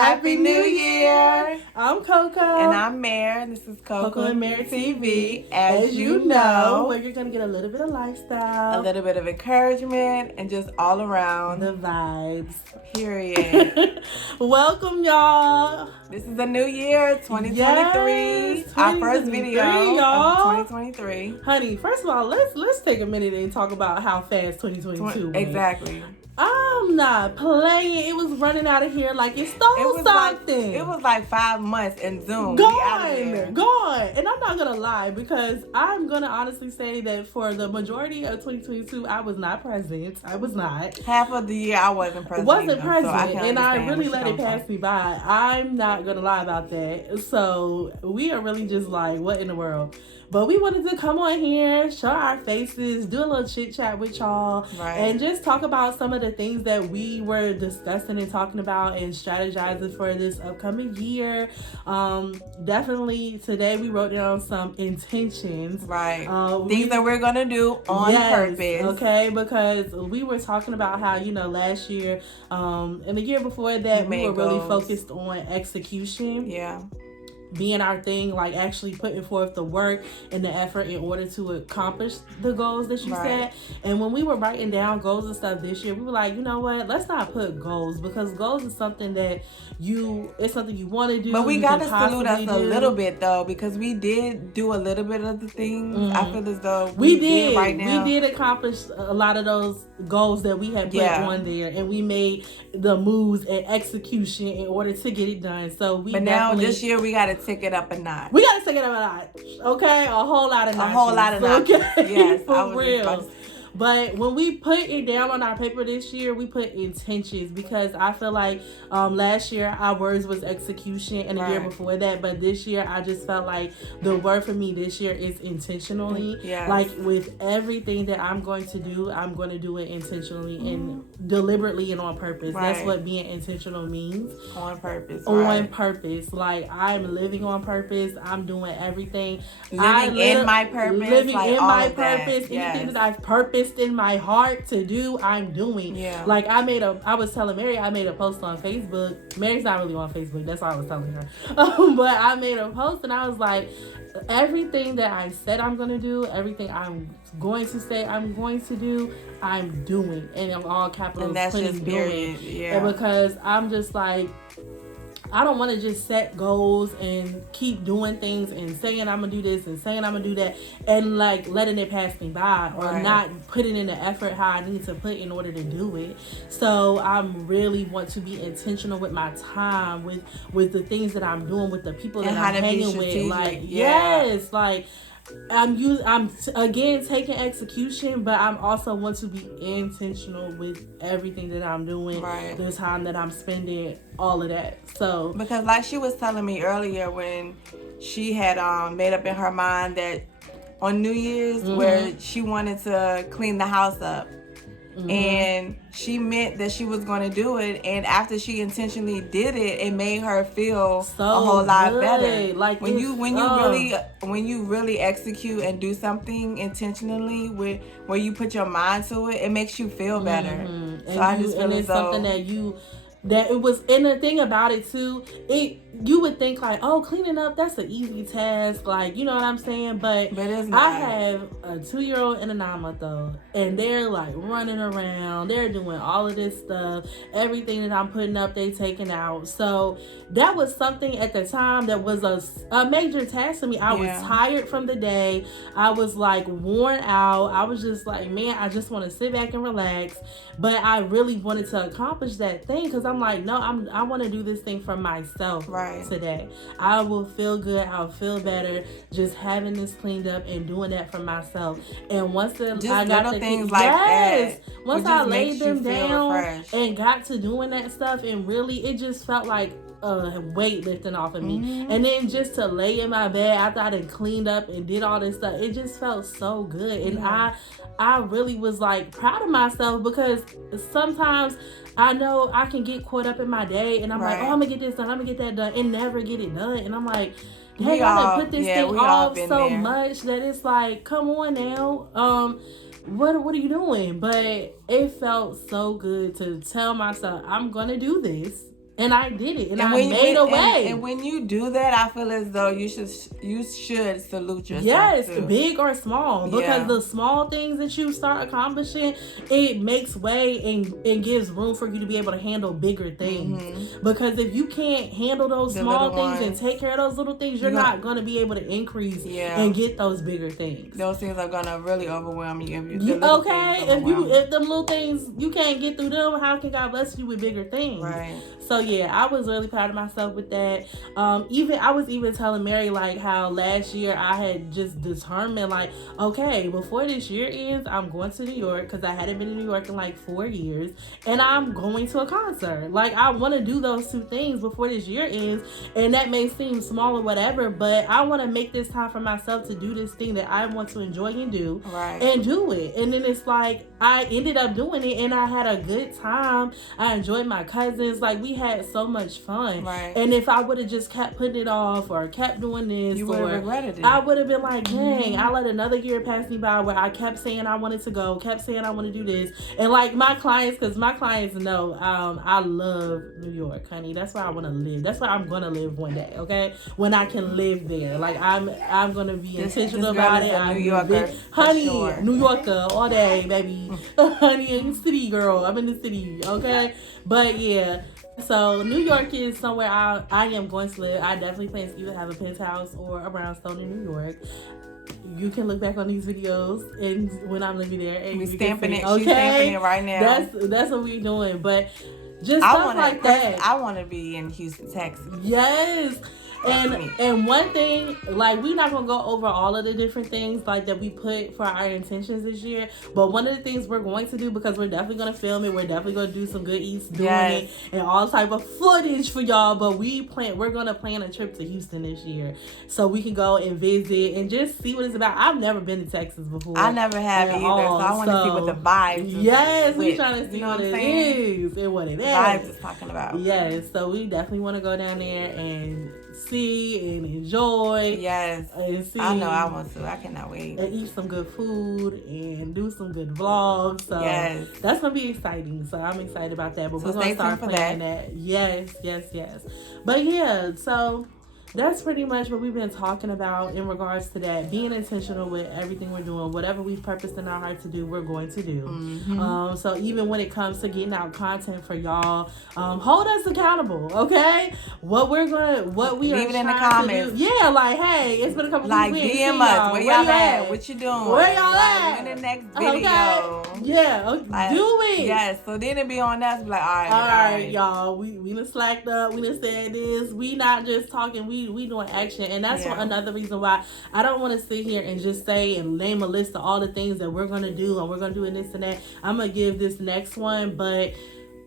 Happy New Year! I'm CoCo. And I'm Mare. This is CoCo&MareTV. As you know, where you're going to get a little bit of lifestyle, a little bit of encouragement, and just all around the vibes. Period. Welcome, y'all. This is a new year, 2023. Yes, Our first video y'all. of 2023. Honey, first of all, let's take a minute and talk about how fast 2022 went. Exactly. I'm not playing. It was running out of here like it stole something. It was like 5 months in Zoom. Gone. And I'm not going to lie, because I'm going to honestly say that for the majority of 2022, I was not present. I was not. Half of the year, I wasn't present. And I really let it pass me by. I'm not going to lie about that. So we are really just like, what in the world? But we wanted to come on here, show our faces, do a little chit chat with y'all, and just talk about some of the things that we were discussing and talking about and strategizing for this upcoming year. Definitely today we wrote down some intentions. Things that we're going to do on purpose. Okay, because we were talking about how, last year and the year before that, we were really focused on execution. Yeah. Being our thing, like actually putting forth the work and the effort in order to accomplish the goals that you set. And when we were writing down goals and stuff this year, we were like, you know what, let's not put goals, because goals is something that it's something you want to do. But we got to salute us a little bit though, because we did do a little bit of the things. I feel as though we did right now. We did accomplish a lot of those goals that we had put on there, and we made the moves and execution in order to get it done. So but now this year we got to take it up a notch. We got to take it up a notch, okay? A whole lot of notches. Okay? Yes, for real. But when we put it down on our paper this year, we put intentions, because I feel like last year our words was execution, and the year before that. But this year I just felt like the word for me this year is intentionally. Like with everything that I'm going to do, I'm going to do it intentionally and deliberately and on purpose. That's what being intentional means. On purpose. On purpose. Like I'm living on purpose. I'm doing everything. Living in my purpose. Anything that I've purposed in my heart to do, I'm doing. Like I was telling Mary, I made a post on Facebook. Mary's not really on Facebook, that's why I was telling her. But I made a post and I was like, everything that I said I'm gonna do, everything I'm going to say I'm going to do, I'm doing. And I'm all capitals. And that's just period. And because I'm just like, I don't want to just set goals and keep doing things and saying I'm going to do this and saying I'm going to do that and like letting it pass me by or not putting in the effort how I need to put in order to do it. So I really want to be intentional with my time, with the things that I'm doing, with the people that I'm hanging with. Like, like I'm again taking execution, but I'm also want to be intentional with everything that I'm doing, the time that I'm spending, all of that. So because like she was telling me earlier, when she had made up in her mind that on New Year's where she wanted to clean the house up. And she meant that she was going to do it, and after she intentionally did it, it made her feel a whole lot better. Like when you really execute and do something intentionally where you put your mind to it, it makes you feel better. So I just feel as though something that it was, and the thing about it too, you would think like, oh, cleaning up, that's an easy task, like, you know what I'm saying? But it's not. I have a 2-year-old and a 9-month-old, and they're like running around, they're doing all of this stuff, everything that I'm putting up, they taking out. So that was something at the time that was a major task to me. I was tired from the day. I was like worn out. I was just like, man, I just want to sit back and relax. But I really wanted to accomplish that thing, because I'm like, no, I want to do this thing for myself today. I will feel good. I'll feel better just having this cleaned up and doing that for myself. And once I got the things like that, once I laid them down and got to doing that stuff, and really it just felt like weight lifting off of me. And then just to lay in my bed after I done cleaned up and did all this stuff, it just felt so good. And I really was like proud of myself, because sometimes I know I can get caught up in my day and I'm like, oh, I'm gonna get this done, I'm gonna get that done, and never get it done. And I'm like, hey, I done put this thing off so much that it's like, come on now. What are you doing? But it felt so good to tell myself, I'm gonna do this. And I did it, and I made a way. And when you do that, I feel as though you should salute yourself. Yes, too. Big or small, because the small things that you start accomplishing, it makes way and gives room for you to be able to handle bigger things. Mm-hmm. Because if you can't handle those small things and take care of those little things, you're not going to be able to increase and get those bigger things. Those things are going to really overwhelm you. If them little things you can't get through them, how can God bless you with bigger things? Right. So yeah, I was really proud of myself with that. I was even telling Mary like how last year I had just determined like, okay, before this year ends, I'm going to New York because I hadn't been in New York in like 4 years, and I'm going to a concert. Like I want to do those two things before this year ends, and that may seem small or whatever, but I want to make this time for myself to do this thing that I want to enjoy and do, and do it. And then it's like I ended up doing it, and I had a good time. I enjoyed my cousins. Like we had so much fun. Right. And if I would have just kept putting it off or kept doing this, you would have regretted it. I would have been like, dang, I let another year pass me by where I kept saying I wanted to go, kept saying I want to do this. And like my clients, because my clients know I love New York, honey. That's where I want to live. That's where I'm going to live one day, okay? When I can live there. Like I'm going to be intentional about it. I'm New Yorker, honey, sure. New Yorker all day, baby. Honey, I'm a city girl. I'm in the city, okay? But yeah. So New York is somewhere I am going to live. I definitely plan to either have a penthouse or a brownstone in New York. You can look back on these videos and when I'm living there, and we stamping it. Okay, she's stamping it right now. That's what we're doing. But just stuff like that. I want to be in Houston, Texas. Yes. And one thing, like we're not gonna go over all of the different things like that we put for our intentions this year, but one of the things we're going to do, because we're definitely gonna film it, we're definitely gonna do some good eats doing it and all type of footage for y'all. But we're gonna plan a trip to Houston this year so we can go and visit and just see what it's about. I've never been to Texas before. I never have either, so I want to see what the vibes. Yes, we're trying to see what it is and what it is. Vibes is talking about. Yes, so we definitely want to go down there and see and enjoy. Yes. And see. I know I want to. I cannot wait. And eat some good food and do some good vlogs. So that's gonna be exciting. So I'm excited about that. But we're gonna start planning that. Yes. But yeah, so that's pretty much what we've been talking about in regards to that. Being intentional with everything we're doing. Whatever we've purposed in our heart to do, we're going to do. Mm-hmm. So even when it comes to getting out content for y'all, hold us accountable, okay? What we leave are it in the comments. Yeah, like, hey, it's been a couple like weeks. DM us. Where y'all at? What you doing? Where y'all at? In the next video. Okay. Yeah, like, do it. Yes, so then it be on us. Be like, all right, y'all. We done slacked up. We done said this. We not just talking. We doing action, and that's another reason why I don't want to sit here and just say and name a list of all the things that we're gonna do and we're gonna do in this and that. I'm gonna give this next one, but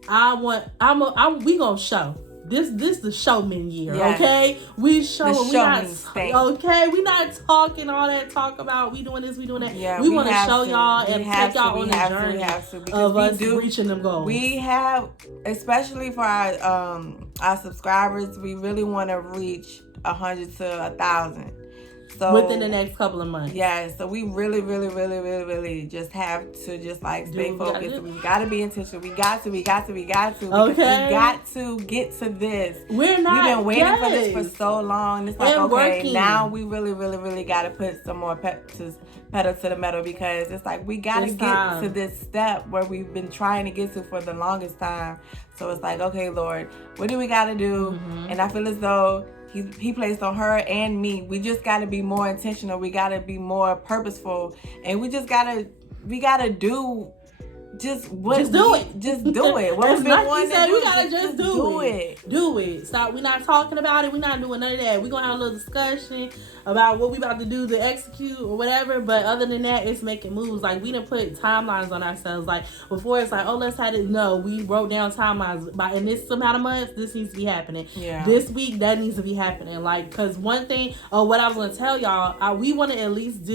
we gonna show. This the showman year, okay? We show we not okay. We not talking all that talk about we doing this, we doing that. Yeah, we want to show y'all and take y'all on the journey of us reaching them goals. We have, especially for our subscribers, we really want to reach 100 to 1,000. So within the next couple of months. Yeah, so we really just have to just like stay focused. We gotta be intentional. We got to. Okay. We got to get to this. We've been waiting for this for so long. It's like, okay, now we really gotta put some more pedal to the metal, because it's like we gotta get to this step where we've been trying to get to for the longest time. So it's like, okay, Lord, what do we gotta do? Mm-hmm. And I feel as though He placed on her and me. We just got to be more intentional. We got to be more purposeful, and we gotta do. Just do it. Just do it. What we've been wanting to do. We gotta just do it. Do it. Stop. We're not talking about it. We're not doing none of that. We're gonna have a little discussion about what we about to do to execute or whatever. But other than that, it's making moves. Like we done put timelines on ourselves. Like before, it's like, oh, let's have it. No, we wrote down timelines. By in this amount of months, this needs to be happening. Yeah. This week, that needs to be happening. Like, cause one thing, what I was gonna tell y'all, we want to at least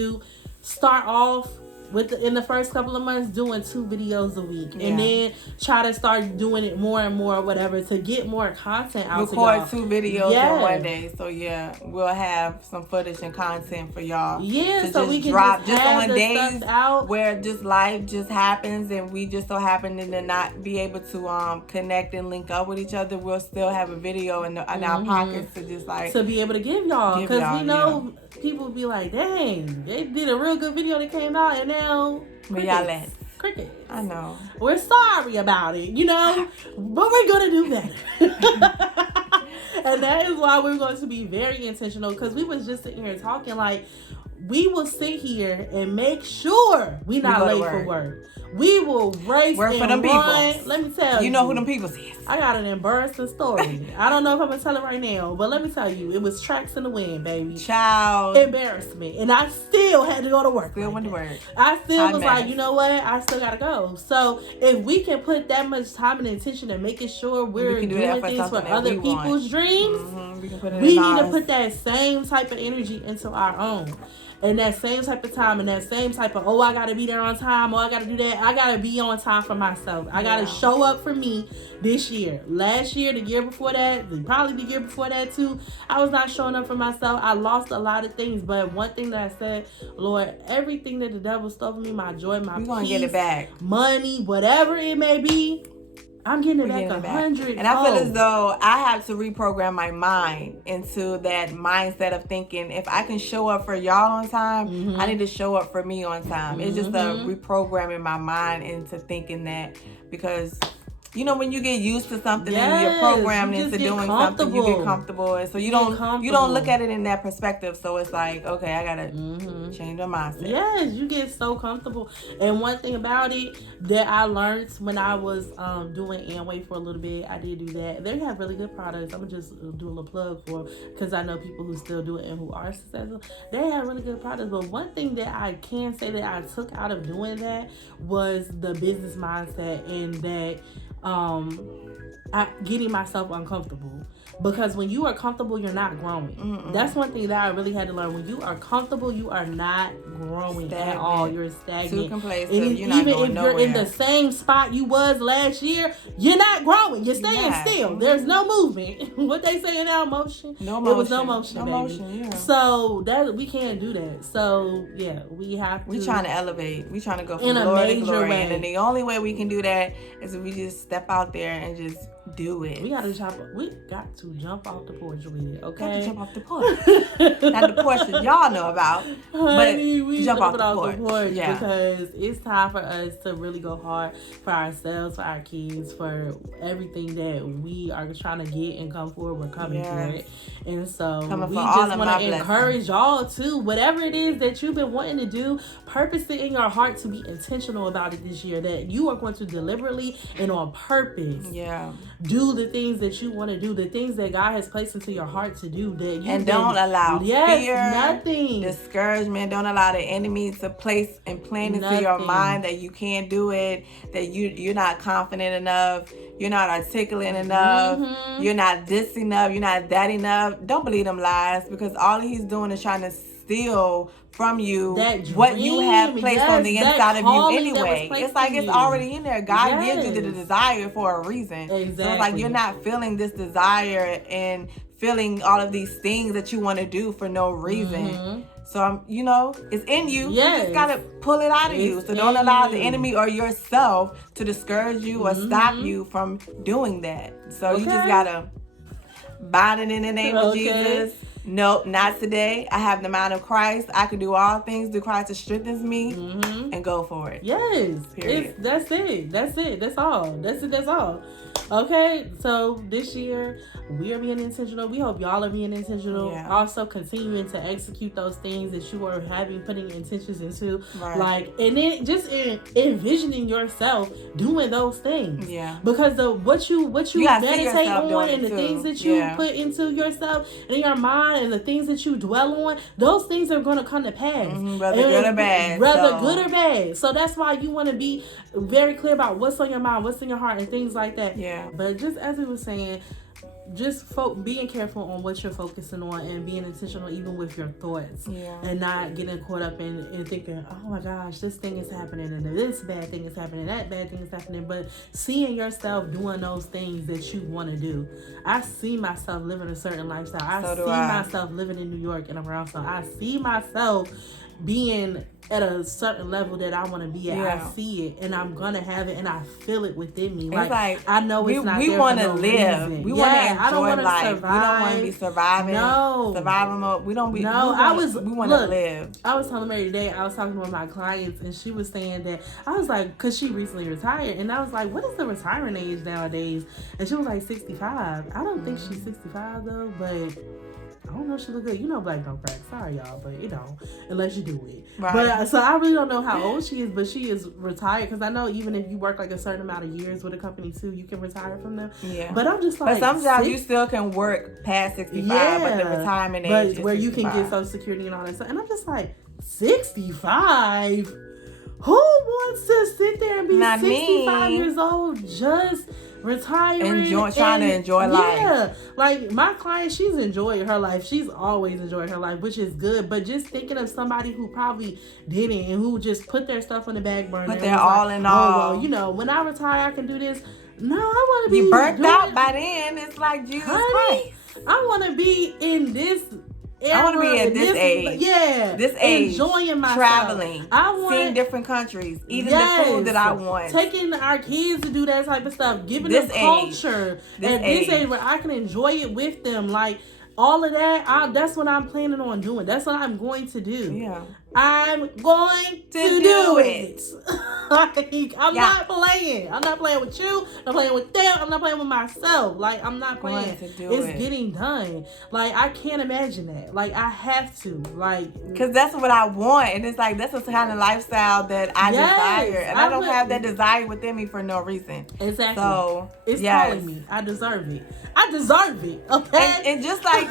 start off in the first couple of months doing 2 videos a week, and Yeah. then try to start doing it more and more, whatever, to get more content out. Record to y'all. 2 videos Yeah. in one day, so yeah, we'll have some footage and content for y'all. Yeah, to so just we can drop just have on the days stuff out. where just life just happens, and we just so happen to not be able to connect and link up with each other. We'll still have a video in our pockets to just like to be able to give y'all, because we know people be like, dang, they did a real good video that came out, and now crickets. I know. We're sorry about it, but we're gonna do better. And that is why we're going to be very intentional, because we was just sitting here talking like, we will sit here and make sure we not late for work. We will race work and for them run. people. Let me tell you. You know who them people is. I got an embarrassing story. I don't know if I'm going to tell it right now, but let me tell you. It was tracks in the wind, baby. Child. Embarrassment. And I still had to go to work. Still went to work. I still was like, you know what? I still got to go. So if we can put that much time and attention and making sure we're doing things for other people's dreams, we need to put that same type of energy into our own. And that same type of time and that same type of, I got to be there on time, I got to do that. I got to be on time for myself. I got to show up for me this year. Last year, the year before that, probably the year before that too, I was not showing up for myself. I lost a lot of things. But one thing that I said, Lord, everything that the devil stole from me, my joy, my peace, gonna get it back. Money, whatever it may be, I'm getting it back 100. And I feel as though I have to reprogram my mind into that mindset of thinking, if I can show up for y'all on time, I need to show up for me on time. It's just a reprogramming my mind into thinking that, because when you get used to something and you're programmed into doing something, you get comfortable, and so you don't look at it in that perspective. So it's like, okay, I gotta change my mindset. Yes, you get so comfortable. And one thing about it that I learned when I was doing Amway for a little bit, I did do that. They have really good products. I'm gonna just do a little plug for, because I know people who still do it and who are successful. They have really good products. But one thing that I can say that I took out of doing that was the business mindset, and that getting myself uncomfortable. Because when you are comfortable, you're not growing. That's one thing that I really had to learn. When you are comfortable, you are not growing at all. You're stagnant. Too complacent. And you're not even going if nowhere. you're in the same spot you was last year, you're not growing. You're staying still. There's no movement. What they saying now, motion? No motion. It was no motion, baby. Motion, yeah. So that we can't do that. So yeah, we have to. We trying to elevate. We trying to go from glory to glory. And then the only way we can do that is if we just step out there and just do it. We got to jump off the porch with it, okay? Got to jump off the porch. Not the porch that y'all know about, honey, but jump off the porch. Yeah. Because it's time for us to really go hard for ourselves, for our kids, for everything that we are trying to get and come forward. We're coming for it. And so we just want to encourage y'all too. Whatever it is that you've been wanting to do, purpose it in your heart to be intentional about it this year. That you are going to deliberately and on purpose do the things that you want to do, the things that God has placed into your heart to do. That you don't allow fear, nothing, discouragement. Don't allow the enemy to place and plant into your mind that you can't do it, that you're not confident enough, you're not articulate enough, you're not this enough, you're not that enough. Don't believe them lies, because all he's doing is trying to steal from you what you have placed on the inside of you anyway. It's like it's already in there. God gives you the desire for a reason. Exactly. So it's like you're not feeling this desire and feeling all of these things that you want to do for no reason. So it's in you. Yes. You just gotta pull it out of you. So don't allow the enemy or yourself to discourage you or stop you from doing that. So you just gotta bind it in the name of Jesus. Nope, not today. I have the mind of Christ. I can do all things through Christ that strengthens me, and go for it. Yes. Period. That's it. That's all. That's all. Okay, so this year we are being intentional. We hope y'all are being intentional. Yeah. Also continuing to execute those things that you are putting intentions into. Right. And then just envisioning yourself doing those things. Yeah. Because what you meditate on and the things that you put into yourself and in your mind and the things that you dwell on, those things are going to come to pass. Whether good or bad. Good or bad. So that's why you want to be very clear about what's on your mind, what's in your heart, and things like that. Yeah. But just as we were saying, just being careful on what you're focusing on and being intentional even with your thoughts. Yeah. And not getting caught up in thinking, oh my gosh, this thing is happening and this bad thing is happening, that bad thing is happening. But seeing yourself doing those things that you want to do. I see myself living a certain lifestyle. I see myself living in New York and around. So I see myself being at a certain level that I want to be at. I see it and I'm gonna have it and I feel it within me. Like I know it's not. We want to live. Reason. We want to enjoy life. Survive. We don't want to be surviving. No, survival mode. We don't be. No, we want to live. I was telling Mary today. I was talking to one of my clients and she was saying that I was like, because she recently retired, and I was like, what is the retirement age nowadays? And she was like 65. I don't think she's 65 though, but I don't know if she look good. You know black don't crack. Sorry, y'all, but it don't. Unless you do it. Right. But so I really don't know how old she is, but she is retired. Because I know even if you work like a certain amount of years with a company too, you can retire from them. Yeah. But I'm just like... But some jobs you still can work past 65, but the retirement age is where 65. You can get Social Security and all that stuff. And I'm just like, 65? Who wants to sit there and be 65 years old just retiring? Trying to enjoy life. Yeah. Like my client, she's enjoying her life. She's always enjoyed her life, which is good. But just thinking of somebody who probably didn't and who just put their stuff on the back burner. Put their all in all. Well, you know, when I retire, I can do this. No, I want to be... You burnt out by then. It's like Jesus Christ. I want to be in this... I want to be at this age. Yeah. This age. Enjoying myself. Traveling. I want... Seeing different countries. Eating the food that I want. Taking our kids to do that type of stuff. Giving them culture. At this age where I can enjoy it with them. Like, all of that, that's what I'm planning on doing. That's what I'm going to do. Yeah. I'm going to do it. Like, I'm not playing. I'm not playing with you. I'm not playing with them. I'm not playing with myself. Like, I'm not playing. It's getting done. Like, I can't imagine that. Like, I have to. Like, because that's what I want. And it's like, that's the kind of lifestyle that I desire. And I don't have that desire within me for no reason. Exactly. So, it's calling me. I deserve it. I deserve it. Okay? And just like,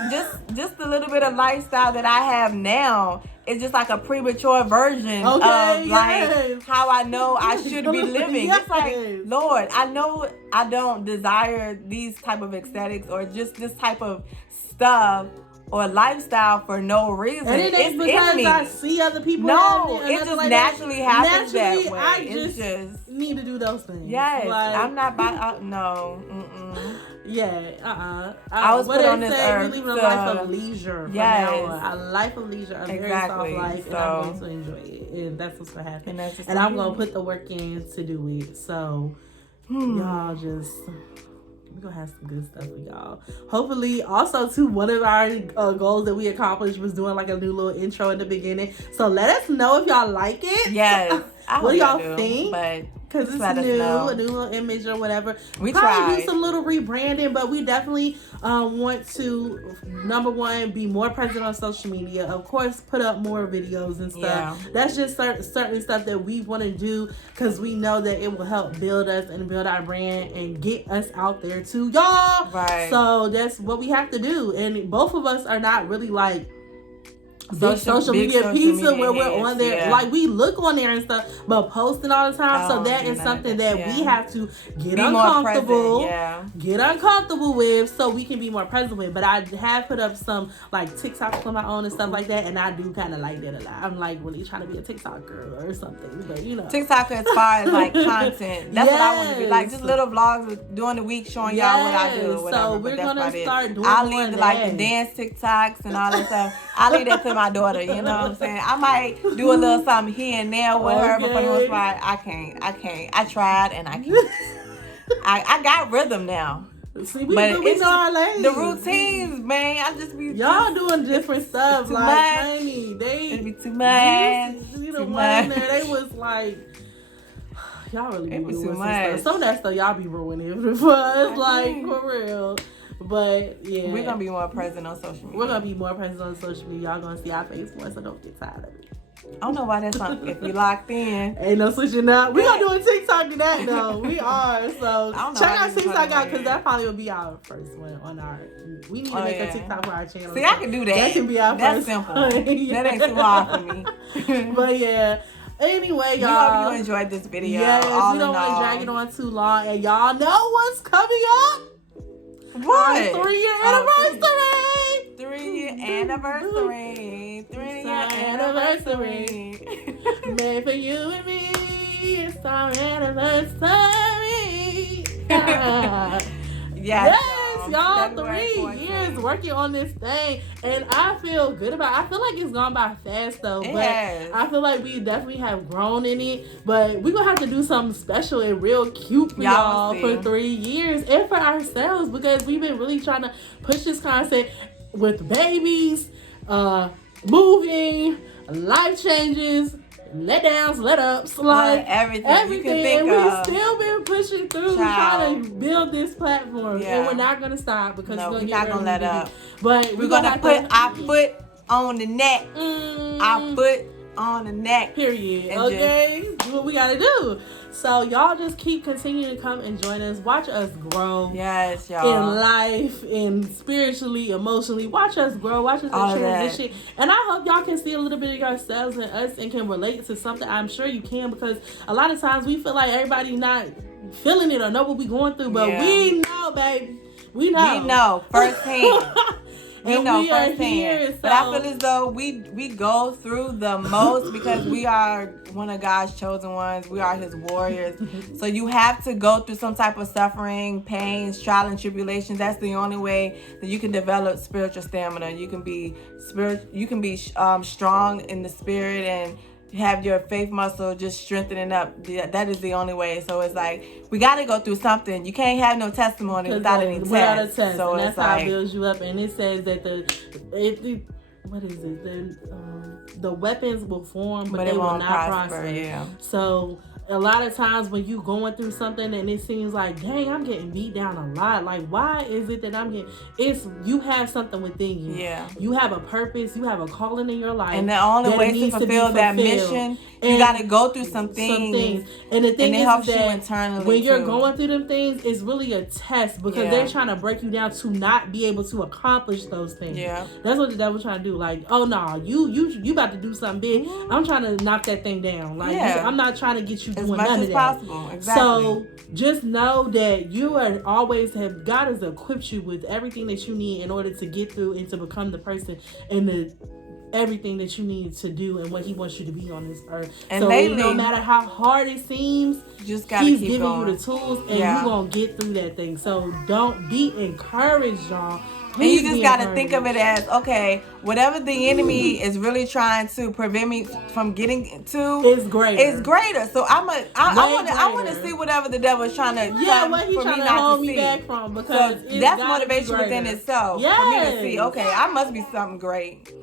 just a little bit of lifestyle that I have now, it's just like a premature version of like how I know I should be living. It's like, Lord, I know I don't desire these type of aesthetics or just this type of stuff or lifestyle for no reason. And it ain't because I see other people. No, it just like naturally happens that way. I just need to do those things. Yes, like, I'm not by. No. Yeah. I was put on this earth. We live a life of leisure. Yes. A life of leisure, a very soft life, and I'm going to enjoy it. And that's what's going to happen. And I'm going to put the work in to do it. So, y'all just... We're going to have some good stuff for y'all. Hopefully, also, too, one of our goals that we accomplished was doing like a new little intro in the beginning. So, let us know if y'all like it. Yes. What do y'all think? But because it's new, a new little image or whatever. We probably do some little rebranding, but we definitely want to, number one, be more present on social media. Of course, put up more videos and stuff. Yeah. That's just certain stuff that we want to do because we know that it will help build us and build our brand and get us out there too, y'all. Right. So that's what we have to do. And both of us are not really like social media pizza where we're on there. Yeah. Like, we look on there and stuff, but posting all the time. So that is something that we have to get uncomfortable. Get uncomfortable with so we can be more present with. But I have put up some like TikToks on my own and stuff like that, and I do kind of like that a lot. I'm like really trying to be a TikTok girl or something, but you know, TikTok as far as like content. That's what I want to be, like just little vlogs during the week showing y'all what I do. Whatever, so we're gonna start doing. I'll leave like the dance TikToks and all that stuff. I'll leave that to my daughter, you know what I'm saying? I might do a little something here and there with her, but for the most part, I can't. I tried and I can't. I got rhythm now. See, we know our lane. The routines, man. I just be y'all doing different stuff. Like Tiny, it'd be too much. You know, one there, they was like, y'all really be doing too much. Some of that stuff y'all be ruining it for us, like for real. But yeah, we're gonna be more present on social media. We're gonna be more present on social media. Y'all gonna see our face more, so don't get tired of it. I don't know why that's not. If you locked in, ain't no switching up. We gonna do a TikTok to that though. We are. So check our TikTok out because that probably will be our first one on our. We need to make a TikTok for our channel. See, I can do that. That can be our that's first. Simple. That ain't too hard for me. But yeah. Anyway, y'all. We hope you enjoyed this video. Yes, we don't want to drag it on too long, and y'all know what's coming up. What? 3-year anniversary. 3-year anniversary. 3-year anniversary. Made for you and me. It's our anniversary. Yes, y'all. 3 years working on this thing, and I feel good about it. I feel like it's gone by fast though, but I feel like we definitely have grown in it. But we're gonna have to do something special and real cute for y'all for 3 years and for ourselves, because we've been really trying to push this concept with babies, moving, life changes, let downs, let ups, like everything you can think and we've still been pushing through, trying to build this platform, and we're not gonna stop because we're not gonna let up. But we're gonna put our foot on the neck. Our foot on the neck. Period. Okay, do what we gotta do. So y'all just keep continuing to come and join us. Watch us grow. Yes, y'all. In life, and spiritually, emotionally. Watch us grow. Watch us transition. And I hope y'all can see a little bit of yourselves in us and can relate to something. I'm sure you can, because a lot of times we feel like everybody not feeling it or know what we going through. But we know, baby. We know. We know firsthand. We know firsthand. Here, so. But I feel as though we go through the most because we are one of God's chosen ones. We are His warriors. So you have to go through some type of suffering, pains, trial, and tribulations. That's the only way that you can develop spiritual stamina. You can be strong in the spirit and have your faith muscle just strengthening up. That is the only way. So it's like we got to go through something. You can't have no testimony without any test. So and that's how it builds you up. And it says that the weapons will form, but they will not prosper. Yeah. So a lot of times when you going through something and it seems like, dang, I'm getting beat down a lot. Like, why is it that I'm getting? It's you have something within you. Yeah. You have a purpose. You have a calling in your life. And the only way to fulfill that mission, you got to go through some things. And the thing is that you internally when you're going through them things, it's really a test, because they're trying to break you down to not be able to accomplish those things. Yeah. That's what the devil's trying to do. Like, oh no, you about to do something big. I'm trying to knock that thing down. Like, I'm not trying to get you as doing much none as of possible. that. Exactly. So just know that you are always God has equipped you with everything that you need in order to get through and to become the person and everything that you need to do and what He wants you to be on this earth. And so lately, no matter how hard it seems, just gotta He's keep giving going. you the tools, and you're gonna get through that thing. So don't be encouraged, y'all. Please, and you just got to think of it as, okay, whatever the enemy is really trying to prevent me from getting to is greater. It's greater. So I want to see whatever the devil is trying to what he's trying to hold me back from, because that's motivation within itself for me to see, okay, I must be something great.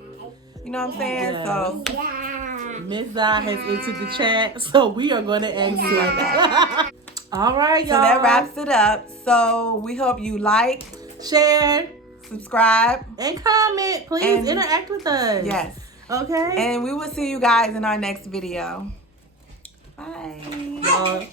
You know what I'm saying? Yes. So Miss Zai has entered the chat, so we are going to exit like that. All right, y'all. So that wraps it up. So we hope you like, share, subscribe, and comment. Please interact with us. Yes. Okay. And we will see you guys in our next video. Bye.